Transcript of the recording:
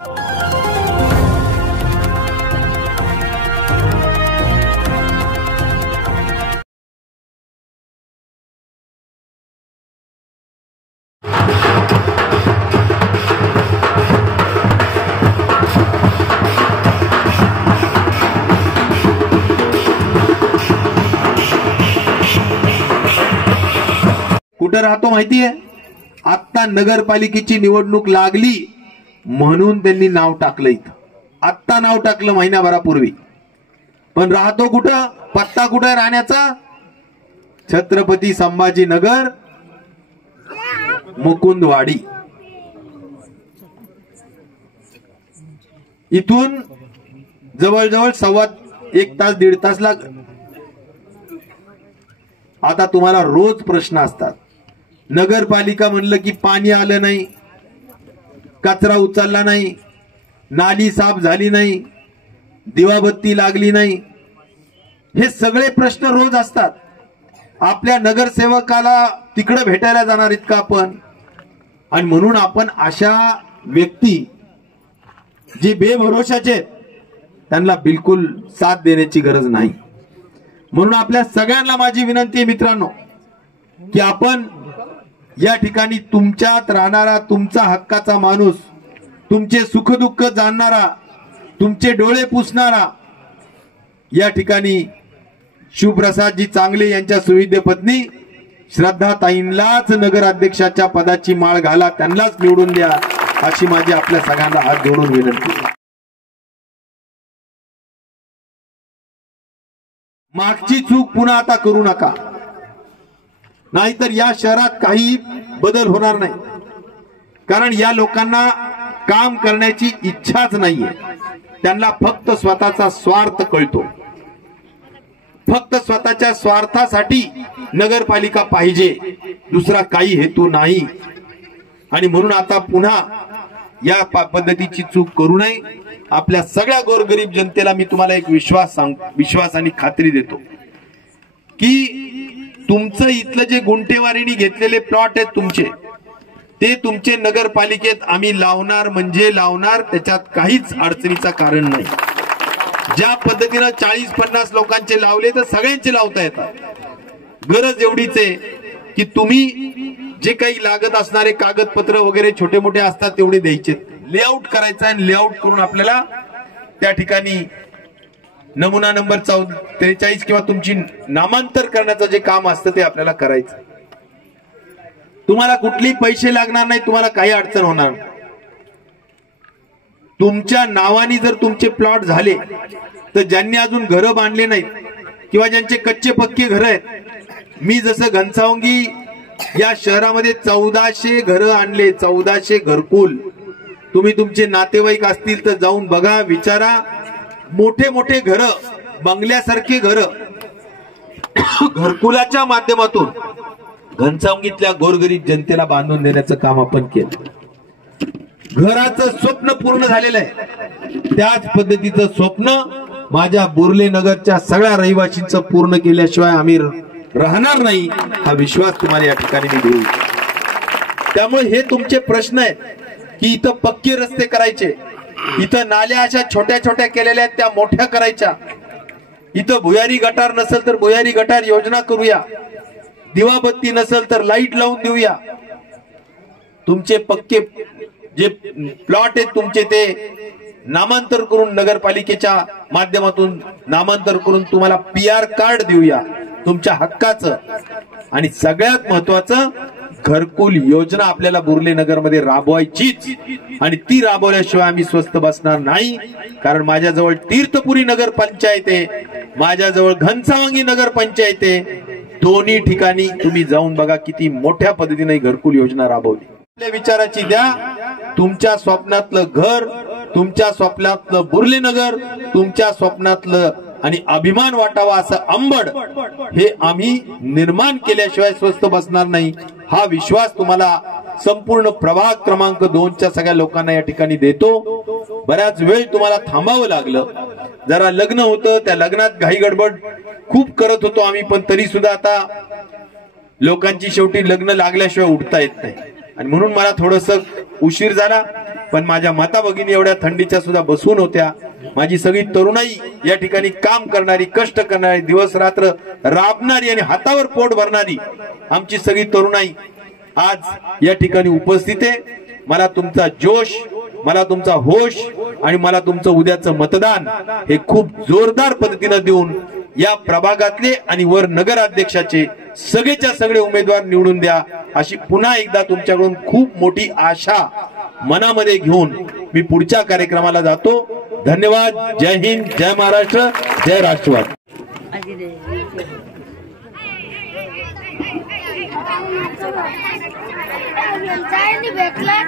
कुठं राहतो माहितीये? आता नगरपालिकेची निवडणूक लागली म्हणून त्यांनी नाव टाकलं इथं. आत्ता नाव टाकलं महिनाभरापूर्वी. पण राहतो कुठं? पत्ता कुठं राहण्याचा? छत्रपती संभाजीनगर मुकुंदवाडी. इथून जवळजवळ 1.25 तास 1.5 तास लाग. आता तुम्हाला रोज प्रश्न असतात. नगरपालिका म्हणलं की पाणी आलं नाही, कचरा उचलला नाही, नाली साफ झाली नाही, दिवाबत्ती लागली नाही. हे सगळे प्रश्न रोज असतात. आपल्या नगरसेवकाला तिकडे भेटायला जाणार आहेत का आपण? आणि म्हणून आपण अशा व्यक्ती जे बेभरोशाचे आहेत त्यांना बिलकुल साथ देण्याची गरज नाही. म्हणून आपल्या सगळ्यांना माझी विनंती आहे मित्रांनो, की आपण या ठिकाणी तुमच्यात राहणारा, तुमचा हक्काचा माणूस, तुमचे सुखदुःख जाणणारा, तुमचे डोळे पुसणारा, या ठिकाणी शिवप्रसादजी चांगले यांच्या सुविद्य पत्नी श्रद्धाताईंलाच नगराध्यक्षाच्या पदाची माळ घाला, त्यांनाच निवडून द्या, अशी माझी आपल्या सगळ्यांना हात जोडून विनंती. मागची चूक पुन्हा आता करू नका, नाहीतर या शहरात काही बदल होणार नाही. कारण या लोकांना काम करण्याची इच्छाच नाहीये. त्यांना फक्त स्वतःचा स्वार्थ कळतो. फक्त स्वतःच्या स्वार्थासाठी नगरपालिका पाहिजे, दुसरा काही हेतू नाही. आणि म्हणून आता पुन्हा या पद्धतीची चूक करू नये. आपल्या सगळ्या गोरगरीब जनतेला मी तुम्हाला एक विश्वास आणि खात्री देतो की तुमचं इथलं जे गुंठेवारीने घेतलेले प्लॉट आहेत तुमचे, ते तुमचे नगरपालिकेत आम्ही लावणार म्हणजे लावणार. त्याच्यात काहीच अडचणीचं कारण नाही. ज्या पद्धतीनं 40-50 लोकांचे लावले तर सगळ्यांचे लावता येतात. गरज एवढीच आहे की तुम्ही जे काही लागत असणारे कागदपत्र वगैरे छोटे मोठे असतात तेवढे द्यायचे, लेआउट करायचा आणि लेआउट करून आपल्याला त्या ठिकाणी नमुना नंबर 43 किंवा तुमची नामांतर करण्याचं जे काम असतं ते आपल्याला करायचं. तुम्हाला कुठलेही पैसे लागणार नाही, तुम्हाला काही अडचण होणार. तुमच्या नावाने जर तुमचे प्लॉट झाले तर ज्यांनी अजून घरं बांधले नाहीत किंवा ज्यांचे कच्चे पक्के घर आहेत, मी जसं घनसावंगी या शहरामध्ये 1400 घरं आणले, 1400 घरकुल. तुम्ही तुमचे नातेवाईक असतील तर जाऊन बघा, विचारा. मोठे मोठे घर, बंगल्यासारखे घर घरकुलाच्या माध्यमातून घनसावंगीतल्या गोरगरीब जनतेला बांधून देण्याचं काम आपण केलं. घराचं स्वप्न पूर्ण झालेलं आहे. त्याच पद्धतीचं स्वप्न माझ्या बुर्ले नगरच्या सगळ्या रहिवासींचं पूर्ण केल्याशिवाय आम्ही राहणार नाही, हा विश्वास तुम्हाला या ठिकाणी मी देऊ. त्यामुळे हे तुमचे प्रश्न आहेत की इथं पक्के रस्ते करायचे, इथं नाल्या अशा छोट्या छोट्या केलेल्या आहेत त्या मोठ्या करायच्या, इथं भुयारी गटार नसेल तर भुयारी गटार योजना करूया, दिवाबत्ती नसेल तर लाईट लावून देऊया. तुमचे पक्के जे प्लॉट आहेत तुमचे ते नामांतर करून नगरपालिकेच्या माध्यमातून नामांतर करून तुम्हाला PR कार्ड देऊया तुमच्या हक्काचं. आणि सगळ्यात महत्वाचं, घरकुल योजना आपल्याला बुर्ले नगर मध्ये राबवायचीच, आणि ती राबवल्याशिवाय आम्ही स्वस्थ बसणार नाही. कारण माझ्याजवळ तीर्थपुरी नगर पंचायत आहे, माझ्याजवळ घनसावंगी नगर पंचायत आहे. दोन्ही ठिकाणी तुम्ही जाऊन बघा किती मोठ्या पद्धतीने घरकुल योजना राबवली. आपल्या विचाराची द्या. तुमच्या स्वप्नातलं घर, तुमच्या स्वप्नातलं बुर्ले नगर, तुमच्या स्वप्नातलं आणि अभिमान वाटावा असं अंबड हे आम्ही निर्माण केल्याशिवाय स्वस्थ बसणार नाही, हा विश्वास तुम्हाला संपूर्ण प्रभाग क्रमांक 2च्या सगळ्या लोकांना या ठिकाणी देतो. बऱ्याच वेळ तुम्हाला थांबावं लागलं, जरा लग्न होतं, त्या लग्नात घाई गडबड खूप करत होतो आम्ही, पण तरी सुद्धा आता लोकांची शेवटी लग्न लागल्याशिवाय उठता येत नाही आणि म्हणून मला थोडंसं उशीर झाला. पण माझ्या माता भगिनी एवढ्या थंडीच्या सुद्धा बसून होत्या. माझी सगळी तरुणाई या ठिकाणी काम करणारी, कष्ट करणारी, दिवस रात्र राबणारी आणि हातावर पोट भरणारी आमची सगळी तरुणाई आज या ठिकाणी उपस्थित आहे. मला तुमचा जोश, मला तुमचा होश आणि मला तुमचं उद्याचं मतदान हे खूप जोरदार पद्धतीनं देऊन या प्रभागातले आणि वर नगराध्यक्षाचे सगळेच्या सगळे उमेदवार निवडून द्या अशी पुन्हा एकदा तुमच्याकडून खूप मोठी आशा मनामध्ये घेऊन मी पुढच्या कार्यक्रमाला जातो. धन्यवाद. जय हिंद, जय महाराष्ट्र, जय राष्ट्रवादी. भेटला